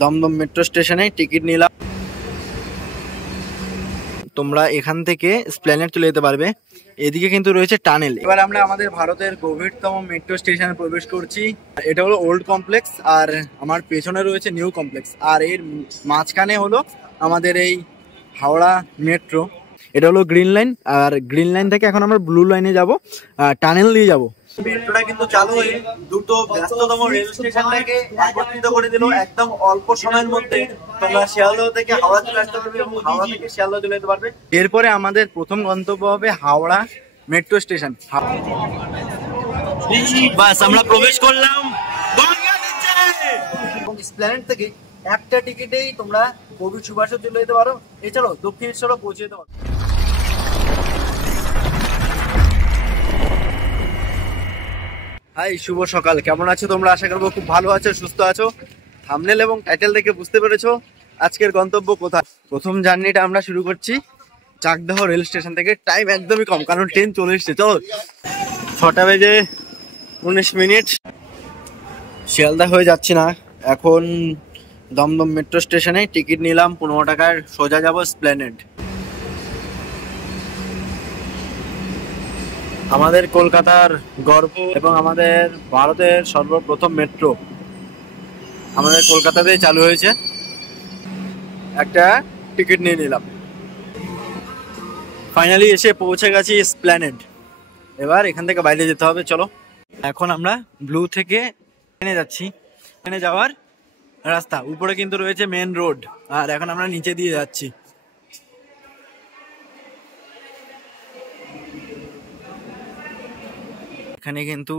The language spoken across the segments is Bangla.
দমদম মেট্রো স্টেশনে টিকিট নিলাম। তোমরা এখান থেকে এসপ্ল্যানেড চলে যেতে পারবে। এদিকে কিন্তু রয়েছে টানেল। এবার আমরা আমাদের ভারতের গভীরতম মেট্রো স্টেশনে প্রবেশ করছি। এটা হলো ওল্ড কমপ্লেক্স, আর আমার পেছনে রয়েছে নিউ কমপ্লেক্স, আর এর মাঝখানে হলো আমাদের এই হাওড়া মেট্রো। এটা হলো গ্রিন লাইন, আর গ্রিন লাইন থেকে এখন আমরা ব্লু লাইনে যাব, টানেল দিয়ে যাব। মেট্রোটা কিন্তু চালু হয়ে দুটো ব্যস্ততম রেল স্টেশনটাকে একত্রিত করে দিল একদম অল্প সময়ের মধ্যে। তোমরা শিয়ালদহ থেকে হাওড়া চলে আসতে পারবে এবং হাওড়া থেকে শিয়ালদহ চলে যেতে পারবে। এরপরে আমাদের প্রথম গন্তব্য হবে হাওড়া মেট্রো স্টেশন। বাস আমরা প্রবেশ করলাম এসপ্ল্যানেড থেকে। একটা টিকিটেই তোমরা কবি সুভাষও চলে যেতে পারো, এছাড়াও দক্ষিণেশ্বরও পৌঁছে যেতে পারো। হাই, শুভ সকাল। কেমন আছো তোমরা? আশা করবো খুব ভালো আছো, সুস্থ আছো। থাম্বনেল এবং টাইটেল দেখে বুঝতে পেরেছো আজকের গন্তব্য কোথায়। প্রথম জার্নিটা আমরা শুরু করছি চাকদহ রেল স্টেশন থেকে। টাইম একদমই কম, কারণ ট্রেন চলে এসছে। চলো, 6টা বেজে 19 মিনিট। শিয়ালদা হয়ে যাচ্ছি না, এখন দমদম মেট্রো স্টেশনে টিকিট নিলাম 15 টাকার। সোজা যাবো এসপ্ল্যানেড। আমাদের কলকাতার গর্ব এবং আমাদের ভারতের সর্বপ্রথম মেট্রো আমাদের কলকাতাতেই চালু হয়েছে। একটা টিকিট নিয়ে নিলাম। ফাইনালি এসে পৌঁছে গেছি এসপ্ল্যানেড। এবার এখান থেকে বাইরে যেতে হবে। চলো, এখন আমরা ব্লু থেকে ট্রেনে যাচ্ছি। ট্রেনে যাওয়ার রাস্তা উপরে কিন্তু রয়েছে মেন রোড, আর এখন আমরা নিচে দিয়ে যাচ্ছি। এখানে কিন্তু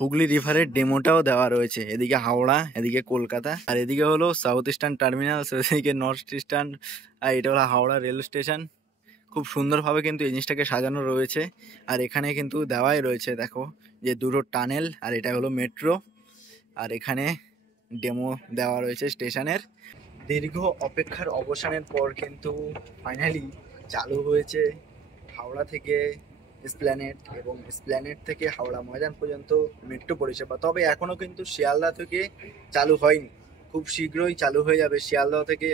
হুগলি রিভারের ডেমোটাও দেওয়া রয়েছে। এদিকে হাওড়া, এদিকে কলকাতা, আর এদিকে হলো সাউথ ইস্টার্ন টার্মিনাল, এদিকে নর্থ ইস্টার্ন, আর এটা হলো হাওড়া রেল স্টেশন। খুব সুন্দরভাবে কিন্তু এই জিনিসটাকে সাজানো রয়েছে। আর এখানে কিন্তু দেওয়াই রয়েছে, দেখো, যে দুটো টানেল, আর এটা হলো মেট্রো, আর এখানে ডেমো দেওয়া রয়েছে স্টেশনের। দীর্ঘ অপেক্ষার অবসানের পর কিন্তু ফাইনালি চালু হয়েছে হাওড়া থেকে এসপ্ল্যানেড, এবং এসপ্ল্যানেড থেকে হাওড়া ময়দান পর্যন্ত মেট্রো পরিষেবা। তবে এখনও কিন্তু শিয়ালদা থেকে চালু হয়নি, খুব শীঘ্রই চালু হয়ে যাবে শিয়ালদহ থেকে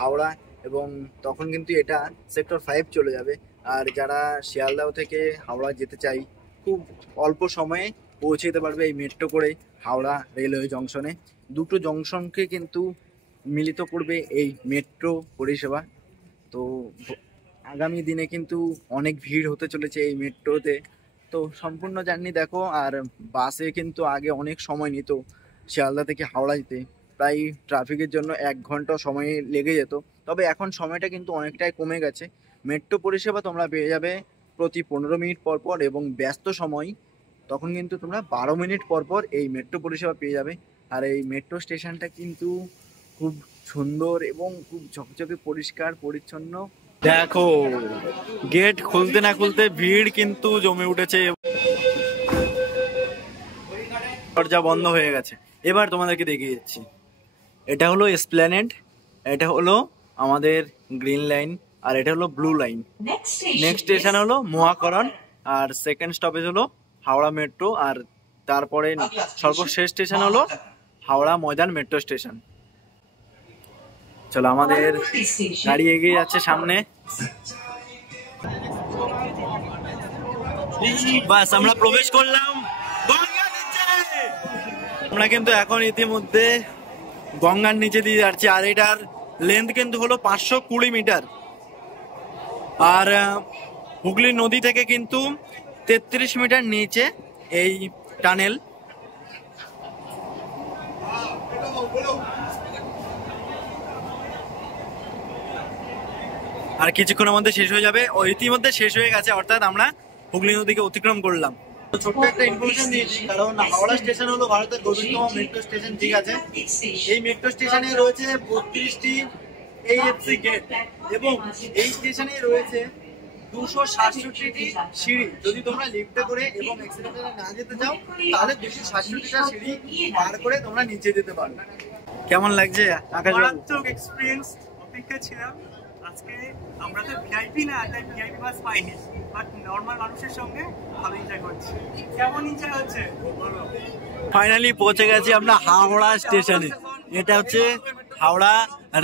হাওড়া, এবং তখন কিন্তু এটা সেক্টর 5 চলে যাবে। আর যারা শিয়ালদহ থেকে হাওড়া যেতে চাই, খুব অল্প সময়ে পৌঁছে যেতে পারবে এই মেট্রো করে হাওড়া রেলওয়ে জংশনে। দুটো জংশনকে কিন্তু মিলিত করবে এই মেট্রো পরিষেবা। তো আগামী দিনে কিন্তু অনেক ভিড় হতে চলেছে এই মেট্রোতে। তো সম্পূর্ণ জার্নি দেখো। আর বাসে কিন্তু আগে অনেক সময় নিত শিয়ালদা থেকে হাওড়া যেতে, প্রায় ট্রাফিকের জন্য 1 ঘন্টা সময় লেগে যেত। তবে এখন সময়টা কিন্তু অনেকটাই কমে গেছে। মেট্রো পরিষেবা তোমরা পেয়ে যাবে প্রতি 15 মিনিট পর পর, এবং ব্যস্ত সময় তখন কিন্তু তোমরা 12 মিনিট পর পর এই মেট্রো পরিষেবা পেয়ে যাবে। আর এই মেট্রো স্টেশনটা কিন্তু খুব সুন্দর এবং খুব ঝকঝকে পরিষ্কার পরিচ্ছন্ন। দেখো, গেট খুলতে না খুলতে ভিড় কিন্তু জমে উঠেছে, দরজা বন্ধ হয়ে গেছে। এবার তোমাদেরকে দেখিয়ে যাচ্ছি। এটা হলো এসপ্ল্যানেড, এটা হলো আমাদের গ্রিন লাইন, আর এটা হলো ব্লু লাইন। নেক্সট স্টেশন হলো মহাকরণ, আর সেকেন্ড স্টপেজ হলো হাওড়া মেট্রো, আর তারপরে সর্বশেষ স্টেশন হলো হাওড়া ময়দান মেট্রো স্টেশন। চলো, আমাদের গাড়ি এগিয়ে যাচ্ছে সামনে। বাস আমরা প্রবেশ করলাম। আমরা কিন্তু এখন ইতিমধ্যে গঙ্গার নিচে দিয়ে যাচ্ছি, আর এটার লেন্থ কিন্তু হলো 520 মিটার। আর হুগলি নদী থেকে কিন্তু 33 মিটার নিচে এই টানেল। আর কিছুক্ষণের মধ্যে শেষ হয়ে যাবে, ও ইতিমধ্যে শেষ হয়ে গেছে, অর্থাৎ আমরা হুগলি নদীকে অতিক্রম করলাম। ছোট্ট একটা ইনফরমেশন দিয়েছি, কারণ হাওড়া স্টেশন হলো ভারতের গভীরতম মেট্রো স্টেশন, ঠিক আছে। এই মেট্রো স্টেশনে রয়েছে 32টি AFC গেট, এবং এই স্টেশনে রয়েছে 267টি সিঁড়ি। যদি তোমরা লিফটে করে এবং এক্সেলেটরে না যেতে চাও, তাহলে 267টা সিঁড়ি পার করে তোমরা নিচে যেতে পারবে। কেমন লাগছে আকাশ? মারাত্মক এক্সপেরিয়েন্স। অপেক্ষা ছিলাম আজকে। আমরা তো ভিআইপি না, তাই ভিআইপি বাস পাইনি, বাট নর্মাল মানুষের সঙ্গে ভালো এনজয় করছি। কেমন এনজয় হচ্ছে? ফাইনালি পৌঁছে গেছি আমরা হাওড়া স্টেশনে। এটা হচ্ছে হাওড়া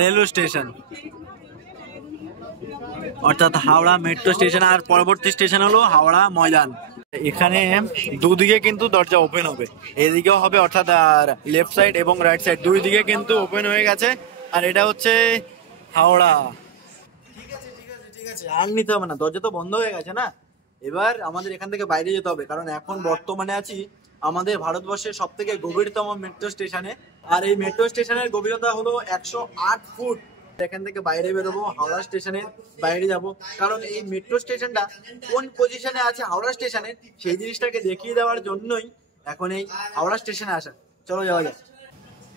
রেলওয়ে স্টেশন, অর্থাৎ হাওড়া মেট্রো স্টেশন। আর পরবর্তী স্টেশন হলো হাওড়া ময়দান। এখানে দুদিকে কিন্তু দরজা ওপেন হবে, এদিকেও হবে, অর্থাৎ লেফট সাইড এবং রাইট সাইড দুই দিকে কিন্তু ওপেন হয়ে গেছে। আর এটা হচ্ছে হাওড়া। ঠিক আছে ঠিক আছে ঠিক আছে, আর নিতে হবে না, দরজা তো বন্ধ হয়ে গেছে না। এবার আমাদের এখান থেকে বাইরে যেতে হবে, কারণ এখন বর্তমানে আছি আমাদের ভারতবর্ষের সব থেকে গভীরতম মেট্রো স্টেশনে। আর এই মেট্রো স্টেশনের গভীরতা হলো 108 ফুট। এখান থেকে বাইরে বেরোবো, হাওড়া স্টেশনের বাইরে যাব, কারণ এই মেট্রো স্টেশনটা কোন পজিশনে আছে হাওড়া স্টেশনে সেই জিনিসটাকে দেখিয়ে দেওয়ার জন্যই এখন এই হাওড়া স্টেশনে আসা। চলো যাওয়া যাক।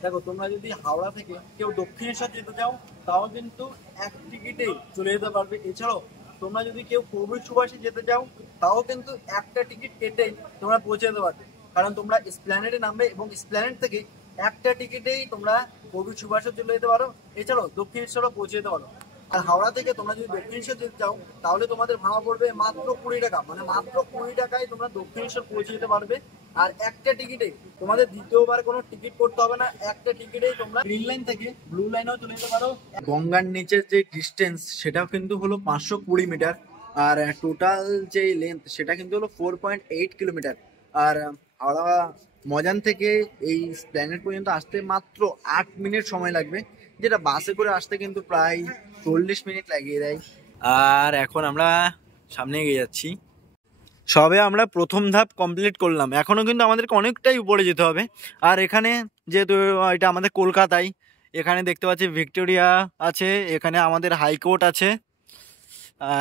দেখো, তোমরা যদি হাওড়া থেকে কেউ দক্ষিণেশ্বর যেতে চাও তাও কিন্তু এক টিকিটেই চলে যেতে পারবে। এছাড়াও তোমরা যদি কেউ কবির সুভাষে যেতে চাও তাও কিন্তু একটা টিকিট কেটেই তোমরা পৌঁছে যেতে পারবে, কারণ তোমরা এসপ্ল্যানেডে নামবে এবং এসপ্ল্যানেড থেকে একটা টিকিটেই তোমরা কবির সুভাষে চলে যেতে পারো। এছাড়াও দক্ষিণেশ্বরও পৌঁছে যেতে পারো। আর হাওড়া থেকে তোমরা যদি দক্ষিণেশ্বর যেতে চাও তাহলে তোমাদের ভাড়া পড়বে মাত্র 20 টাকা, মানে মাত্র 20 টাকায় তোমরা দক্ষিণেশ্বর পৌঁছে যেতে পারবে। আর একটা টিকিটে তোমাদের দ্বিতীয়বার কোনো টিকিট করতে হবে না, একটা টিকিটেই তোমরা গ্রিন লাইন থেকে ব্লু লাইনেও চলে যেতে পারো। গঙ্গার নিচের যে ডিস্টেন্স সেটাও কিন্তু হলো 520 মিটার, আর টোটাল যে লেন্থ সেটা কিন্তু হলো 4.8 কিলোমিটার। আর হাওড়া ময়দান থেকে এই প্ল্যানেট পর্যন্ত আসতে মাত্র 8 মিনিট সময় লাগবে, যেটা বাসে করে আসতে কিন্তু প্রায় 40 মিনিট লাগিয়ে দেয়। আর এখন আমরা সামনে এগিয়ে যাচ্ছি। সবে আমরা প্রথম ধাপ কমপ্লিট করলাম, এখনো কিন্তু আমাদেরকে অনেকটাই উপরে যেতে হবে। আর এখানে যেহেতু এটা আমাদের কলকাতায়, এখানে দেখতে পাচ্ছি ভিক্টোরিয়া আছে, এখানে আমাদের হাইকোর্ট আছে।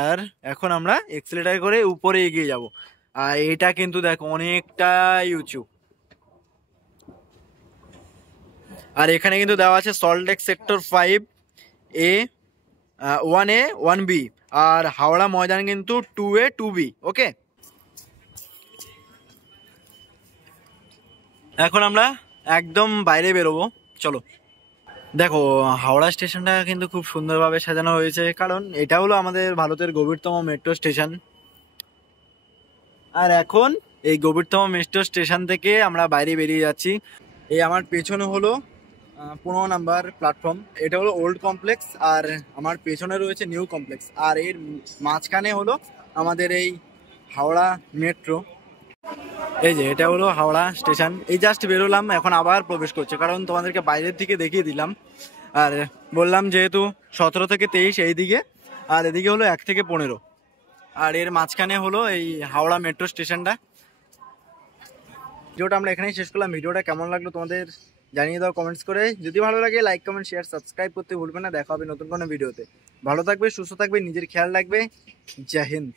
আর এখন আমরা এক্সেলেটার করে উপরে এগিয়ে যাব। আর এটা কিন্তু দেখো অনেকটাই উঁচু। আর এখানে কিন্তু দেওয়া আছে Salt Lake sector 5A, 1A 1B, আর হাওড়া ময়দান কিন্তু 2A 2B। ওকে, এখন আমরা একদম বাইরে বেরোবো, চলো। দেখো, হাওড়া স্টেশনটা কিন্তু খুব সুন্দরভাবে সাজানো হয়েছে, কারণ এটা হলো আমাদের ভারতের গভীরতম মেট্রো স্টেশন। আর এখন এই গভীরতম মেট্রো স্টেশন থেকে আমরা বাইরে বেরিয়ে যাচ্ছি। এই আমার পেছনে হলো 15 নম্বর প্ল্যাটফর্ম, এটা হলো ওল্ড কমপ্লেক্স, আর আমার পেছনে রয়েছে নিউ কমপ্লেক্স। আর এর মাঝখানে হলো আমাদের এই হাওড়া মেট্রো। এই যে এটা হলো হাওড়া স্টেশন, এই জাস্ট বেরোলাম, এখন আবার প্রবেশ করছে, কারণ তোমাদেরকে বাইরের থেকে দেখিয়ে দিলাম। আর বললাম যেহেতু 17 থেকে 23 এই দিকে, আর এদিকে হলো 1 থেকে 15, আর এর মাঝখানে হলো এই হাওড়া মেট্রো স্টেশনটা। ভিডিওটা আমরা এখানেই শেষ করলাম। ভিডিওটা কেমন লাগলো তোমাদের জানিয়ে দাও কমেন্টস করে। যদি ভালো লাগে লাইক কমেন্ট শেয়ার সাবস্ক্রাইব করতে ভুলবে না। দেখা হবে নতুন কোনো ভিডিওতে। ভালো থাকবে, সুস্থ থাকবে, নিজের খেয়াল রাখবে। জয় হিন্দ।